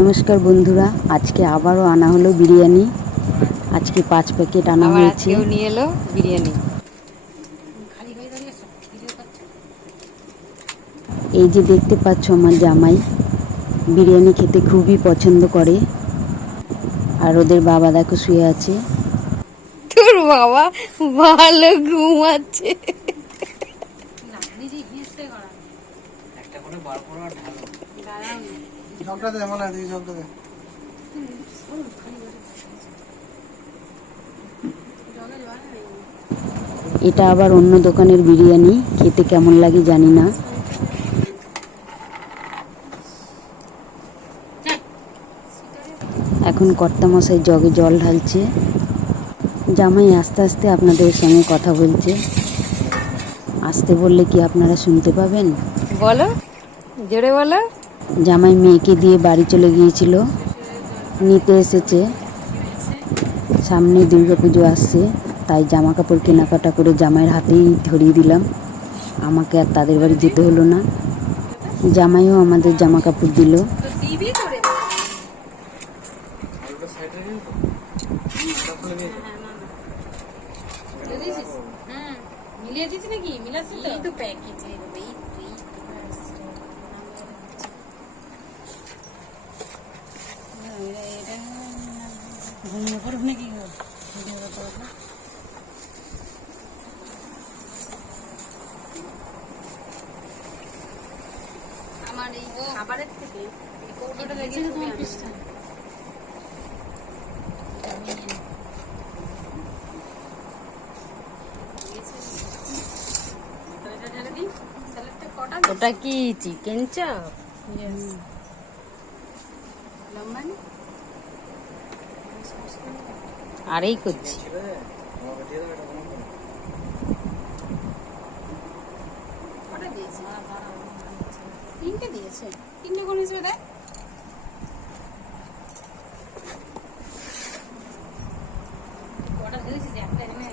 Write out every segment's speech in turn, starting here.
নমস্কার বন্ধুরা আজকে আবারও আনা হলো বিরিয়ানি। আজকে পাঁচ প্যাকেট আনা হয়েছে। নিয়ে এলো বিরিয়ানি। এই যে দেখতে পাচ্ছ আমার জামাই বিরিয়ানি খেতে খুবই পছন্দ করে। আর ওদের বাবা দেখো শুয়ে আছে। তোর বাবা ভালো ঘুমাচ্ছে। জগটা দে মনে হয় জগটা দে এটা আবার অন্য দোকানের বিরিয়ানি খেতে কেমন লাগে জানি না। এখন কর্তামশাই জগে জল ঢালছে। জামাই আস্তে আস্তে আপনাদের সঙ্গে কথা বলছে। আসতে বললে কি আপনারা শুনতে পাবেন? বলো জোরে বলো। জামাই মেয়েকে দিয়ে বাড়ি চলে গিয়েছিল। নিতে এসেছে। সামনে দুর্গা পুজো আসছে তাই জামা কাপড় কেনাকাটা করে জামাইয়ের হাতেই ধরিয়ে দিলাম। আমাকে আর তাদের বাড়ি যেতে হলো না। জামাইও আমাদের জামা কাপড় দিল। আমার এই খাবারের থেকে কৌটোটা লেগেছে তুমি পিসটা। ওটা কি চিকেন চাপ? আরেই করছি। কটা দিয়েছে? তিনটে দিয়েছে। তিনটে কোন হিসেবে দেয়? কটা দিয়েছিস একটা এখানে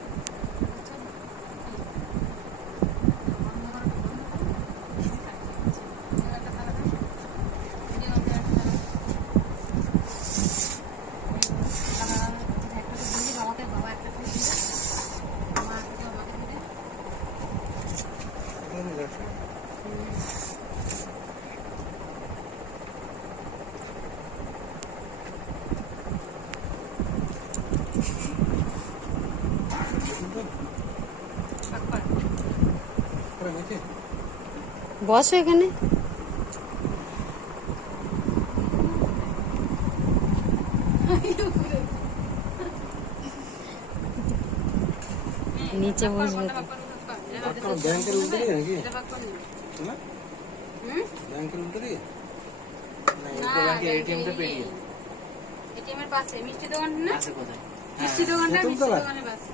বসো এখানে। নিচে বসবে ব্যাংকের উল্টে নাকি? ব্যাংকের উল্টে পাশে। মিষ্টি দোকান না? মিষ্টি দোকানটা মিষ্টি নতুনতলা? দোকানের পাশে।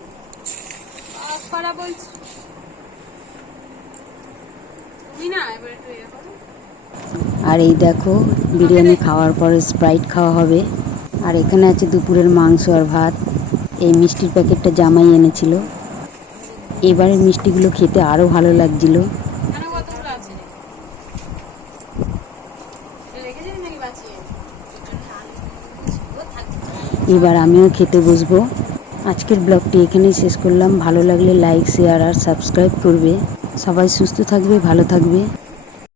অফ করা বলছি। না এবার একটু ইয়ে আর এই দেখো বিরিয়ানি খাওয়ার পরে স্প্রাইট খাওয়া হবে। আর এখানে আছে দুপুরের মাংস আর ভাত। এই মিষ্টির প্যাকেটটা জামাই এনেছিল। এবারের মিষ্টিগুলো খেতে আরও ভালো লাগছিল। এবার আমিও খেতে বসবো। আজকের ব্লগটি এখানেই শেষ করলাম। ভালো লাগলে লাইক শেয়ার আর সাবস্ক্রাইব করবে। সবাই সুস্থ থাকবে, ভালো থাকবে।